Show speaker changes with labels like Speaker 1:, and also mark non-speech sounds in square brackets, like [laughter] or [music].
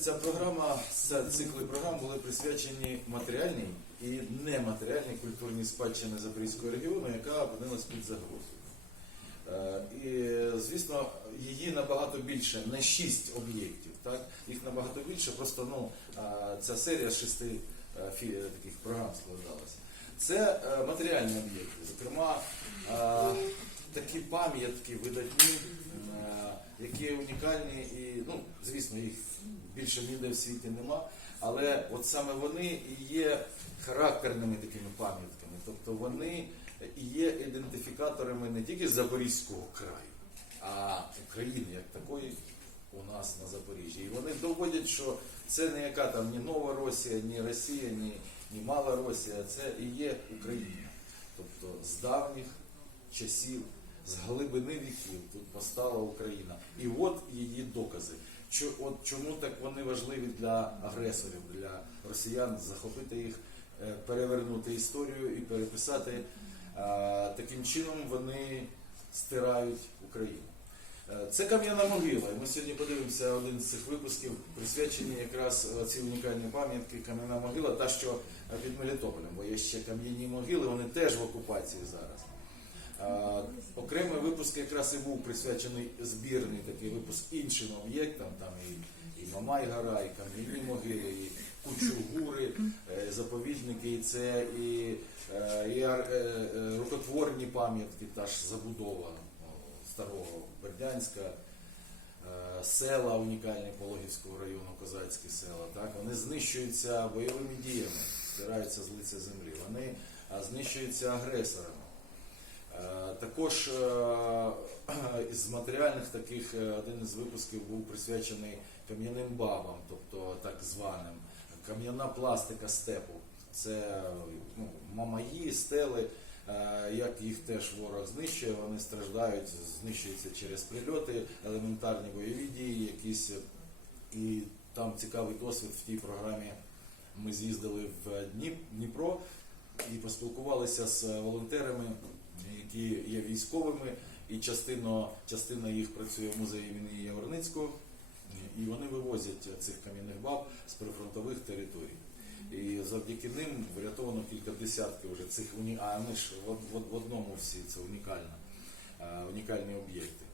Speaker 1: ця програма, ця цикли програм були присвячені матеріальній і нематеріальній культурній спадщини Запорізького регіону, яка опинилась під загрозою. Е, І, звісно, її набагато більше, не шість об'єктів, так? їх набагато більше, просто ну, е, ця серія з шести е, таких програм складалася. Це матеріальні об'єкти, зокрема, такі пам'ятки видатні, які унікальні і, ну, звісно, їх більше ніде в світі нема, але от саме вони і є характерними такими пам'ятками, тобто вони і є ідентифікаторами не тільки Запорізького краю, а України як такої у нас на Запоріжжі. І вони доводять, що це не яка там ні Нова Росія, ні Росія, ні, ні Мала Росія, це і є Україна. Тобто з давніх часів, з глибини віків тут постала Україна. І от її докази. От чому так вони важливі для агресорів, для росіян, захопити їх, е, перевернути історію і переписати. Е, Таким чином вони стирають Україну. Е, Це кам'яна могила. Ми сьогодні подивимося один з цих випусків, присвячені якраз цій унікальній пам'ятки Кам'яна могила, та що під Мелітополем, бо є ще кам'яні могили, вони теж в окупації зараз. Окремий випуск якраз і був присвячений збірний такий випуск іншим об'єктам, там і, і Мамай-гора, і кам'яні могили, і Кучугури, е, заповідники, і це і, е, і е, рукотворні пам'ятки, та ж забудова старого Бердянська, села унікальні Пологівського району, козацькі села. Так? Вони знищуються бойовими діями, стираються з лиця землі, вони знищуються агресорами. Е, Також е, [clears throat] із матеріальних таких е, один із випусків був присвячений кам'яним бабам, тобто так званим кам'яна пластика степу. Це ну, мамаї, стели, як їх теж ворог знищує, вони страждають, знищуються через прильоти, елементарні бойові дії, якісь. І там цікавий досвід в тій програмі. Ми з'їздили в Дніп- Дніпро і поспілкувалися з волонтерами, які є військовими, і частина, частина їх працює в музеї імені Яворницького, і вони вивозять цих кам'яних баб з прифронтових територій. І завдяки ним врятовано кілька десятків вже цих уні... а вони ж в, одному всі це унікально, е, унікальні об'єкти.